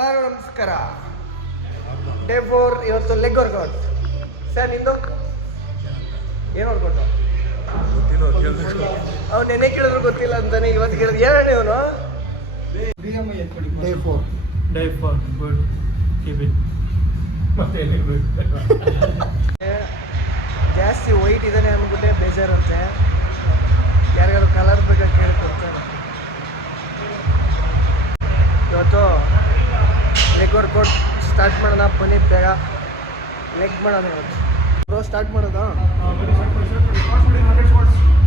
ನಮಸ್ಕಾರ. ಡೇ 4 ಇವತ್ತು leg workout. Sir ನಿಂದು ಏನು ವರ್ಕೌಟು? ಅವ್ನು ನೆನೆ ಕೇಳಿದ್ರು ಗೊತ್ತಿಲ್ಲ ಅಂತಾನೆ ಇವತ್ತು ಕೇಳಿದ್ರು. ಹೇಳೋಣ ಇವನು. Day 4 good keep it. ಜಾಸ್ತಿ ವೈಟ್ ಇದ್ದಾನೆ ಅಂದ್ಬಿಟ್ಟೆ ಬೇಜಾರಂತೆ. ಯಾರಿಗಾರು ಕಲರ್ ಬೇಕಾಗಿ ಕೇಳ್ಕೊಡ್ತಾರೆ. ಇವತ್ತು ಲೆಗ್ ವರ್ಕೌಟ್ ಸ್ಟಾರ್ಟ್ ಮಾಡೋಣ. ಬನ್ನಿ ಬೇಗ ಲೆಗ್ ಮಾಡೋಣ ಇವತ್ತು. ಬ್ರೋ ಸ್ಟಾರ್ಟ್ ಮಾಡೋದಾ?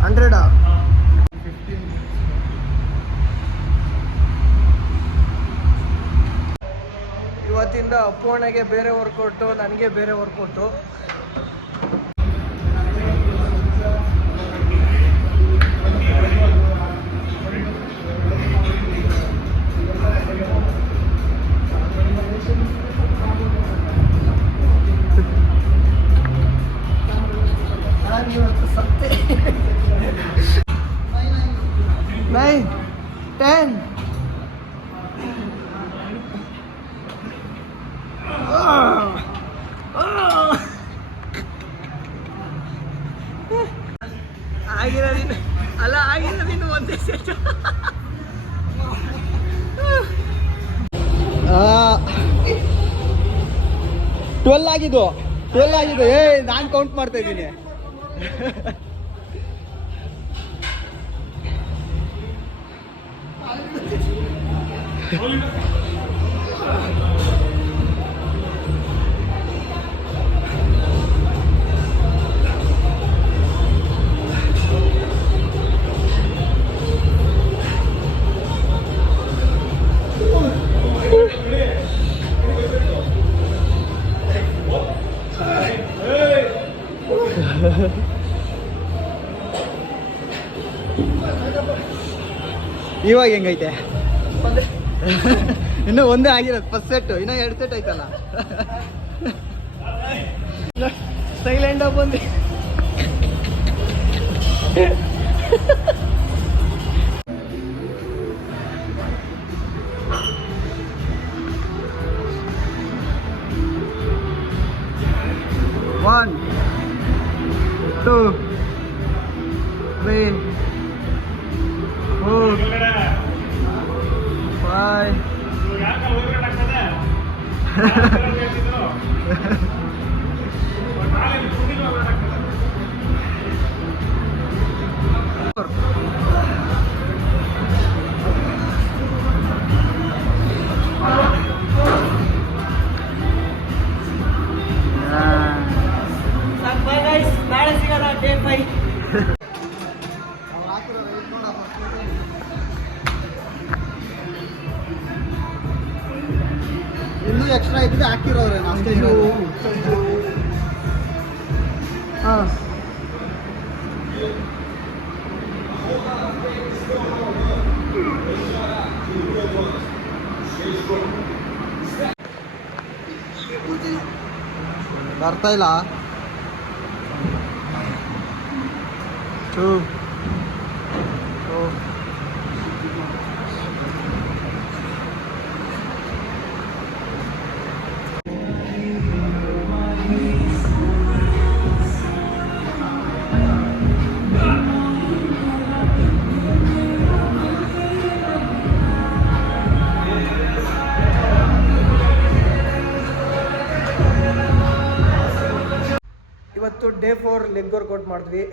100 ಇವತ್ತಿಂದ ಅಪ್ಪೋಣೆಗೆ ಬೇರೆ ವರ್ಕೌಟು, ನನಗೆ ಬೇರೆ ವರ್ಕೌಟು. ಸತ್ತೆ 9 10 ಆಗಿರೋದಿನ್ನು ಒಂದೇ ಸೆಟ್. 12 ಆಗಿದ್ದು. ನಾನು ಕೌಂಟ್ ಮಾಡ್ತಾ ಇದ್ದೀನಿ. ಇವಾಗ ಹೆಂಗೈತೆ? ಇನ್ನೂ ಒಂದೇ ಆಗಿರೋದು ಫಸ್ಟ್ ಸೆಟ್. ಇನ್ನೂ 2 ಸೆಟ್ ಐತಲ್ಲ. ಸೈಲೆಂಟ್ ಆಗಿ ಬಂದು One, 2, 3, 4, 5. ನಾಳೆ ಸಿಗೋಣ ಡೇ 5. ಇನ್ನೂ ಎಕ್ಸ್ಟ್ರಾ ಇದ್ರೆ ಹಾಕಿರೋರೆ ಅಷ್ಟೇ. ಹಾಂ ಬರ್ತಾ ಇಲ್ಲ. 2, 4. ಇವತ್ತು ಡೇ 4 ಲೆಗ್ ವರ್ಕೌಟ್ ಮಾಡಿದ್ವಿ.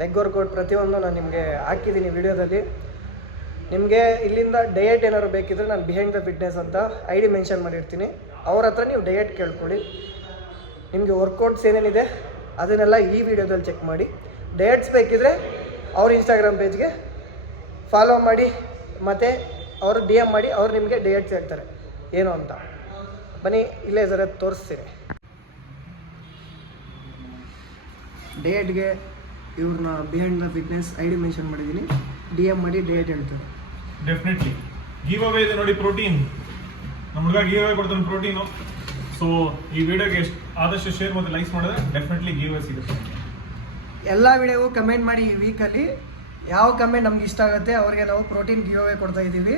ಲೆಗ್ ವರ್ಕೌಟ್ ಪ್ರತಿಯೊಂದು ನಾನು ನಿಮಗೆ ಹಾಕಿದ್ದೀನಿ ವಿಡಿಯೋದಲ್ಲಿ. ನಿಮಗೆ ಇಲ್ಲಿಂದ ಡಯಟ್ ಏನಾದ್ರು ಬೇಕಿದ್ರೆ ನಾನು ಬಿಹೈಂಡ್ ದ ಫಿಟ್ನೆಸ್ ಅಂತ ID ಮೆನ್ಷನ್ ಮಾಡಿರ್ತೀನಿ. ಅವ್ರ ಹತ್ರ ನೀವು ಡಯಟ್ ಕೇಳ್ಕೊಳ್ಳಿ. ನಿಮಗೆ ವರ್ಕೌಟ್ಸ್ ಏನೇನಿದೆ ಅದನ್ನೆಲ್ಲ ಈ ವಿಡಿಯೋದಲ್ಲಿ ಚೆಕ್ ಮಾಡಿ. ಡಯಟ್ಸ್ ಬೇಕಿದ್ರೆ ಅವ್ರ ಇನ್ಸ್ಟಾಗ್ರಾಮ್ ಪೇಜ್ಗೆ ಫಾಲೋ ಮಾಡಿ ಮತ್ತು ಅವರು DM ಮಾಡಿ. ಅವ್ರು ನಿಮಗೆ ಡಯಟ್ಸ್ ಹೇಳ್ತಾರೆ ಏನು ಅಂತ. ಬನ್ನಿ ಇಲ್ಲೇ ಜರ ತೋರಿಸ್ತೀನಿ. ಡಯಟ್ಗೆ ಇವ್ರನ್ನ behind the fitness ID mention ಮಾಡಿದ್ದೀನಿ. DM ಮಾಡಿ ಡಯಟ್ ಹೇಳ್ತಾರೆ. ಡೆಫಿನೆಟ್ಲಿ ಗಿವ್ ಅವೇ ಇದೆ ನೋಡಿ. ಪ್ರೋಟೀನ್ ನಮ್ಮ ಹುಡುಗ ಗಿವ್ ಅವೇ ಕೊಡ್ತಾನೆ ಪ್ರೋಟೀನು. ಸೊ ಈ ವಿಡಿಯೋಗೆ ಆದಷ್ಟು ಶೇರ್ ಮತ್ತು ಲೈಕ್ಸ್ ಮಾಡಿದ್ರೆ ಡೆಫಿನೆಟ್ಲಿ ಗಿವ್ ಅವೇ ಸಿಗುತ್ತೆ. ಎಲ್ಲ ವಿಡಿಯೋಗೂ ಕಮೆಂಟ್ ಮಾಡಿ. ಈ ವೀಕಲ್ಲಿ ಯಾವ ಕಮೆಂಟ್ ನಮ್ಗೆ ಇಷ್ಟ ಆಗುತ್ತೆ ಅವ್ರಿಗೆ ನಾವು ಪ್ರೋಟೀನ್ ಗಿವ್ ಅವೇ ಕೊಡ್ತಾ ಇದ್ದೀವಿ.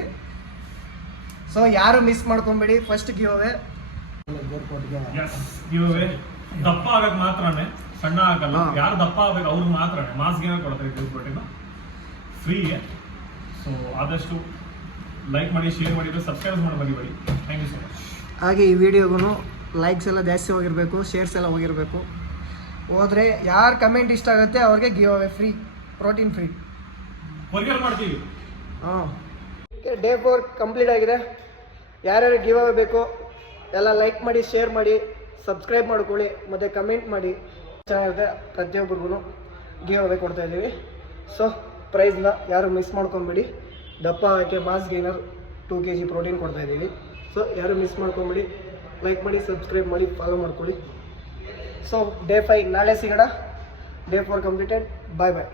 ಸೊ ಯಾರು ಮಿಸ್ ಮಾಡ್ಕೊಂಬೇಡಿ. First giveaway is giveaway ದಪ್ಪ ಆಗಕ್ ಮಾತ್ರನೇ, ಸಣ್ಣ ಆಗಲ್ಲ. ಯಾರು ದಪ್ಪ ಆಗ್ಬೇಕು ಅವ್ರಿಗೆ ಮಾತ್ರನೇ ಮಾಸ್ ಗೇನರ್ ಕೊಡ್ತಾರೆ ಗಿವ್ ಪ್ರೋಟೀನ್ ಫ್ರೀಗೆ. ಸೊ ಆದಷ್ಟು ಲೈಕ್ ಮಾಡಿ, ಶೇರ್ ಮಾಡಿ, ಸಬ್ಸ್ಕ್ರೈಬ್ ಮಾಡಿ ಮರಿಬೇಡಿ. Thank you so much. ಹಾಗೆ ಈ ವಿಡಿಯೋಗೂ ಲೈಕ್ಸ್ ಎಲ್ಲ ಜಾಸ್ತಿ ಹೋಗಿರಬೇಕು, ಶೇರ್ಸ್ ಎಲ್ಲ ಹೋಗಿರಬೇಕು. ಹೋದರೆ ಯಾರು ಕಮೆಂಟ್ ಇಷ್ಟ ಆಗುತ್ತೆ ಅವ್ರಿಗೆ give away free, protein free courier ಮಾಡ್ತೀವಿ. ಹಾಂ, ಡೇ 4 ಕಂಪ್ಲೀಟ್ ಆಗಿದೆ. ಯಾರ್ಯಾರು ಗಿವ್ ಅವೇ ಬೇಕು ಎಲ್ಲ ಲೈಕ್ ಮಾಡಿ, ಶೇರ್ ಮಾಡಿ, ಸಬ್ಸ್ಕ್ರೈಬ್ ಮಾಡ್ಕೊಳ್ಳಿ ಮತ್ತು ಕಮೆಂಟ್ ಮಾಡಿ. ಚೆನ್ನಾಗಿರುತ್ತೆ. ಪ್ರತಿಯೊಬ್ಬರಿಗೂ ಗಿವ್ ಅವೇ ಕೊಡ್ತಾಯಿದ್ದೀವಿ. ಸೊ ಪ್ರೈಸ್ನ ಯಾರು ಮಿಸ್ ಮಾಡ್ಕೊಬೇಡಿ. ದಪ್ಪ ಹಾಕಿ ಮಾಸ್ ಗೈನರ್ 2 kg ಪ್ರೋಟೀನ್ ಕೊಡ್ತಾಯಿದ್ದೀವಿ. ಸೊ ಯಾರು ಮಿಸ್ ಮಾಡ್ಕೊಬೇಡಿ. ಲೈಕ್ ಮಾಡಿ, ಸಬ್ಸ್ಕ್ರೈಬ್ ಮಾಡಿ, ಫಾಲೋ ಮಾಡ್ಕೊಳ್ಳಿ. ಸೊ ಡೇ 5 ನಾಳೆ ಸಿಗೋಣ. Day 4 completed. ಬಾಯ್ ಬಾಯ್.